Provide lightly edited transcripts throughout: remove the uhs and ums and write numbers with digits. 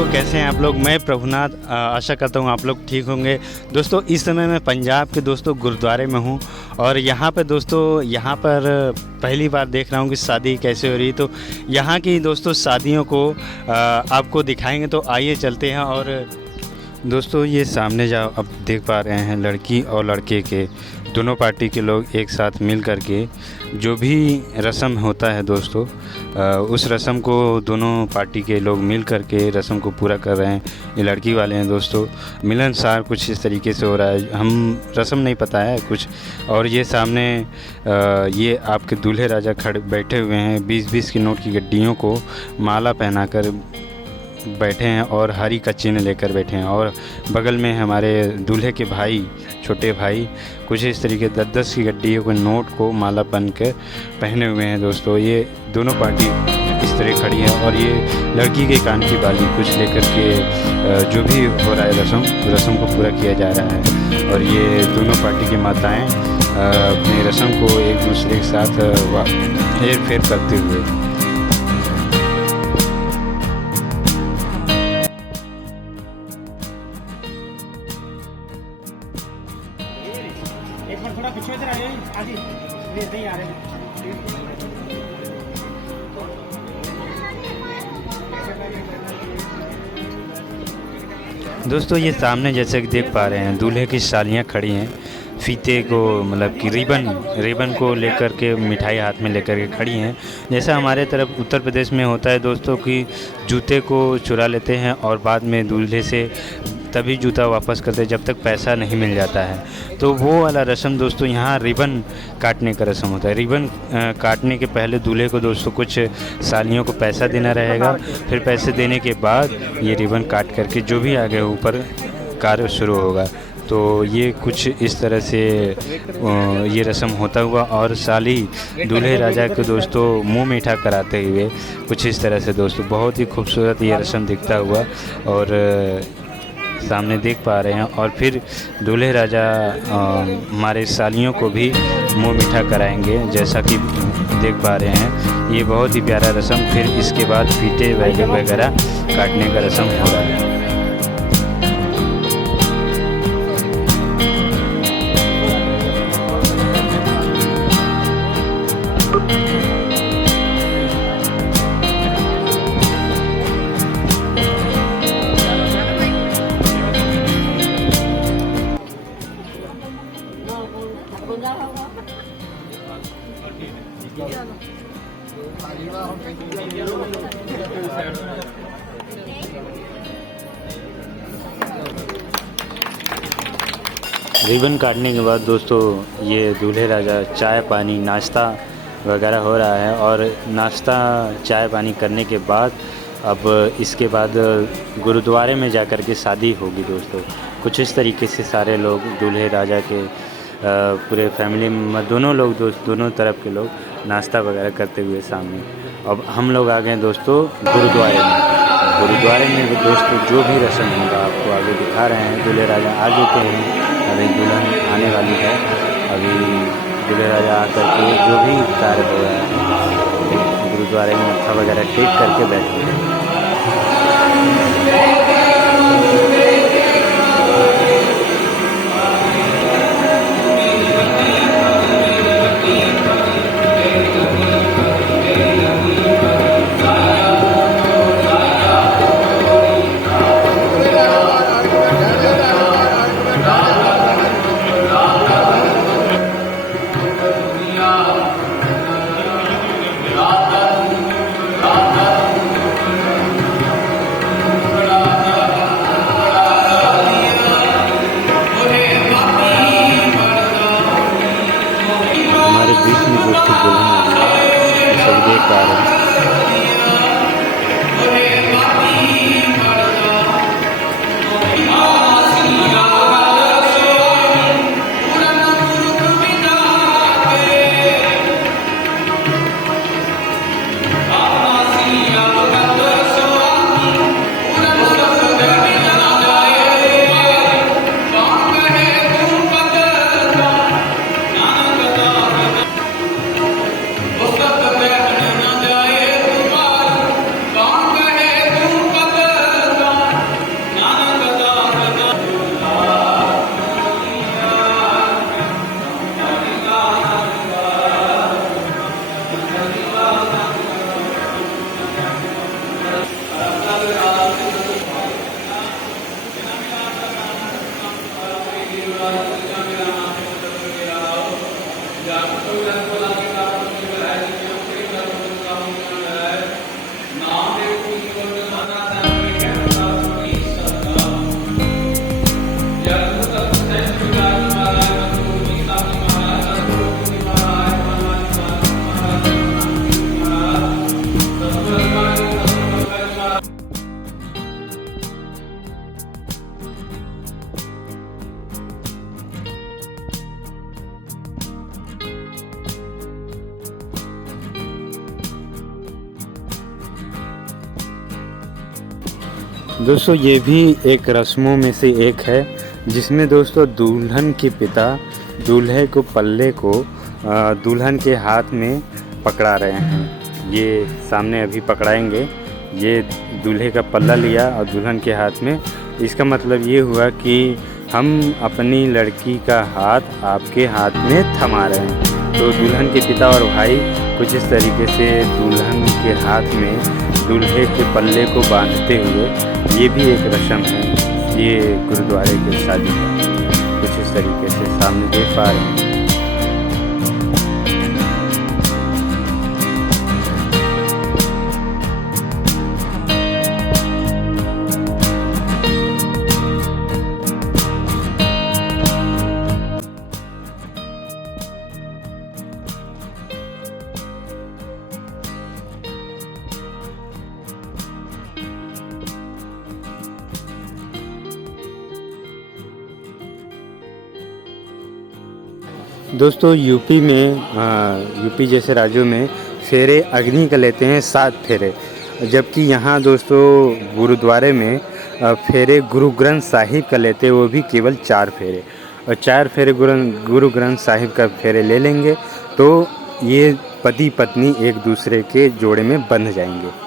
दोस्तों, कैसे हैं आप लोग। मैं प्रभुनाथ, आशा करता हूँ आप लोग ठीक होंगे। दोस्तों, इस समय मैं पंजाब के दोस्तों गुरुद्वारे में हूँ और यहाँ पर दोस्तों पहली बार देख रहा हूँ कि शादी कैसे हो रही है। तो यहाँ की दोस्तों शादियों को आपको दिखाएंगे, तो आइए चलते हैं। और दोस्तों, ये सामने जो अब देख पा रहे हैं, लड़की और लड़के के दोनों पार्टी के लोग एक साथ मिल कर के जो भी रस्म होता है दोस्तों, उस रस्म को दोनों पार्टी के लोग मिल कर के रस्म को पूरा कर रहे हैं। ये लड़की वाले हैं दोस्तों, मिलनसार कुछ इस तरीके से हो रहा है। हम रस्म नहीं पता है कुछ। और ये सामने ये आपके दूल्हे राजा खड़े बैठे हुए हैं, 20-20 की नोट की गड्डियों को माला पहनाकर बैठे हैं और हरी का चिन्ह लेकर बैठे हैं। और बगल में हमारे दूल्हे के भाई, छोटे भाई, कुछ इस तरीके 10-10 की गड्डियों को नोट को माला बन के पहने हुए हैं दोस्तों। ये दोनों पार्टी इस तरह खड़ी है और ये लड़की के कान की बाली कुछ लेकर के जो भी हो रहा है रस्म को पूरा किया जा रहा है। और ये दोनों पार्टी की माताएं अपनी रस्म को एक दूसरे के साथ हेर फेर करते हुए। एक बार थोड़ा पीछे इधर आ जाइए, आजी लेते ही आ रहे हैं। दोस्तों, ये सामने जैसे कि देख पा रहे हैं, दूल्हे की सालियाँ खड़ी हैं, फीते को मतलब कि रिबन को लेकर के, मिठाई हाथ में लेकर के खड़ी हैं। जैसा हमारे तरफ उत्तर प्रदेश में होता है दोस्तों कि जूते को चुरा लेते हैं और बाद में दूल्हे से तभी जूता वापस करते हैं जब तक पैसा नहीं मिल जाता है। तो वो वाला रस्म दोस्तों, यहाँ रिबन काटने का रस्म होता है। रिबन काटने के पहले दूल्हे को दोस्तों कुछ सालियों को पैसा देना रहेगा, फिर पैसे देने के बाद ये रिबन काट करके जो भी आगे ऊपर कार्य शुरू होगा। तो ये कुछ इस तरह से ये रस्म होता हुआ और साली दूल्हे राजा के दोस्तों मुंह मीठा कराते हुए कुछ इस तरह से दोस्तों, बहुत ही खूबसूरत ये रस्म दिखता हुआ और सामने देख पा रहे हैं। और फिर दूल्हे राजा हमारे सालियों को भी मुंह मीठा कराएंगे, जैसा कि देख पा रहे हैं। ये बहुत ही प्यारा रस्म। फिर इसके बाद फीते वगैरह काटने का रस्म हो रहा है। रिबन काटने के बाद दोस्तों, ये दूल्हे राजा चाय पानी नाश्ता वगैरह हो रहा है। और नाश्ता चाय पानी करने के बाद अब इसके बाद गुरुद्वारे में जाकर के शादी होगी दोस्तों। कुछ इस तरीके से सारे लोग दूल्हे राजा के पूरे फैमिली में दोनों तरफ के लोग नाश्ता वगैरह करते हुए सामने। अब हम लोग आ गए दोस्तों गुरुद्वारे में दोस्तों जो भी रस्म होगा आपको आगे दिखा रहे हैं। दूल्हे राजा आ चुके हैं, अभी दुल्हन आने वाली है। अभी दूल्हे राजा आकर के जो भी कार्य हो रहा है गुरुद्वारे में मत्था वगैरह टेक करके बैठे हैं। बीच में दोस्तों दुल्हन आ रही है, सब देख पा रहे हैं। दोस्तों ये भी एक रस्मों में से एक है जिसमें दोस्तों दुल्हन के पिता दूल्हे को पल्ले को दुल्हन के हाथ में पकड़ा रहे हैं। ये सामने अभी पकड़ाएंगे। ये दूल्हे का पल्ला लिया और दुल्हन के हाथ में। इसका मतलब ये हुआ कि हम अपनी लड़की का हाथ आपके हाथ में थमा रहे हैं। तो दुल्हन के पिता और भाई कुछ इस तरीके से दुल्हन के हाथ में दूल्हे के पल्ले को बांधते हुए, ये भी एक रस्म है। ये गुरुद्वारे की शादी है, कुछ इस तरीके से सामने देख पा रहे हैं। दोस्तों यूपी जैसे राज्यों में फेरे अग्नि का लेते हैं 7 फेरे, जबकि यहाँ दोस्तों गुरुद्वारे में फेरे गुरु ग्रंथ साहिब का लेते हैं, वो भी केवल 4 फेरे। और 4 फेरे गुरु ग्रंथ साहिब का फेरे ले लेंगे तो ये पति पत्नी एक दूसरे के जोड़े में बंध जाएंगे।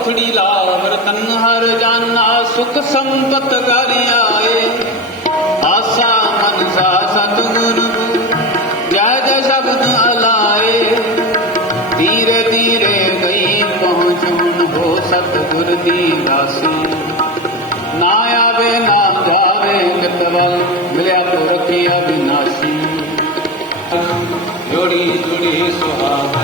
दुखड़ी लावर तन हर जाना सुख संपत घर आए आसा मनसा सतगुरु जय जय शब्द अलाए धीरे धीरे गई पहुँचून हो सतगुर दी दासी ना आवे ना जावे कितवल मिलिया तो रखी अविनाशी जोड़ी जुड़ी सुहाग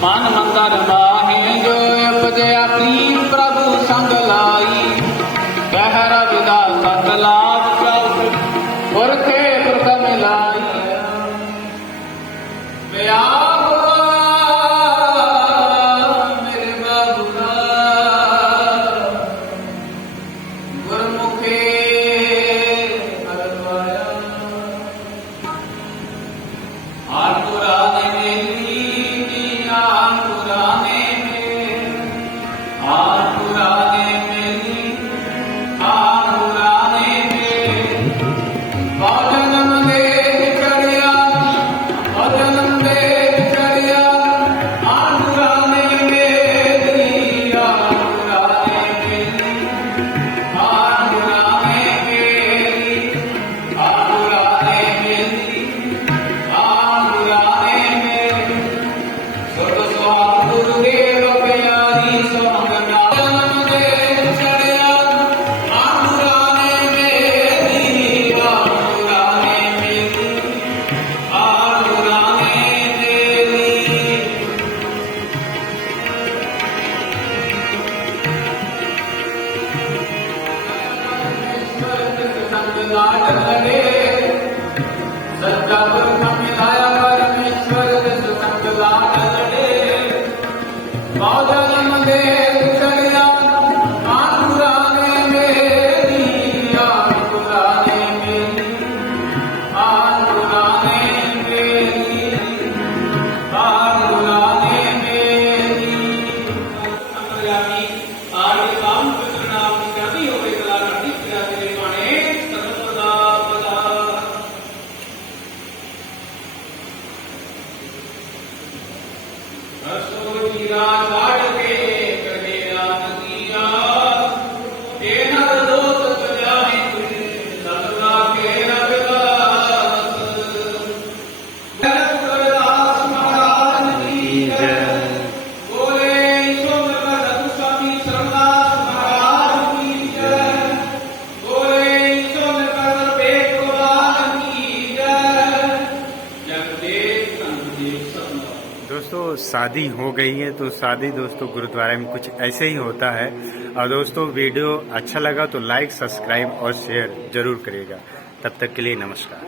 मन मंदर माहि जो उपजया प्रीम प्रभु संग लाई कह रविदास सत लाभ पुरखे पुरख मिलाई मेरे बाबूला गुरमुखे हरवाया आठ पुराने मेरी आठ पुराने मेरी आठ पुराने मेरी आठ पुराने मेरी भजन दे चढ़िया भजन दे चढ़िया आठ पुराने मेरी आठ पुराने मेरी आठ पुराने मेरी आठ पुराने मेरी आनुराने में सुर स्वाद गुरुदेव प्यारी सोहना दे चढ़िया आनुराने मेरी आनुराने मेरी आनुराने मेरी संग लाड लगे सच्चा पुरख मिलाया परमेश्वर जिस संग लाड लड़े मौजन दे चढ़िया आन पुराने मेरी आन पुराने मेरी आन पुराने मेरी आन पुराने मेरी अंतर्यामी आदि काम नाम कभी होवे कला करती किया तेरे बाणे सर्वदा पदा असुरीला लाड के कहे राम किया तेना दोष सजाए सदा के रविदास रविदास महाराज की जय बोले ईश्वर भगत स्वामी शरणदास महाराज की जय बोले ईश्वर भगत बेकवाल की जय जगदेव संदेश सदा दोस्तों शादी हो गई है तो शादी दोस्तों गुरुद्वारे में कुछ ऐसे ही होता है। और दोस्तों वीडियो अच्छा लगा तो लाइक सब्सक्राइब और शेयर जरूर करिएगा। तब तक के लिए नमस्कार।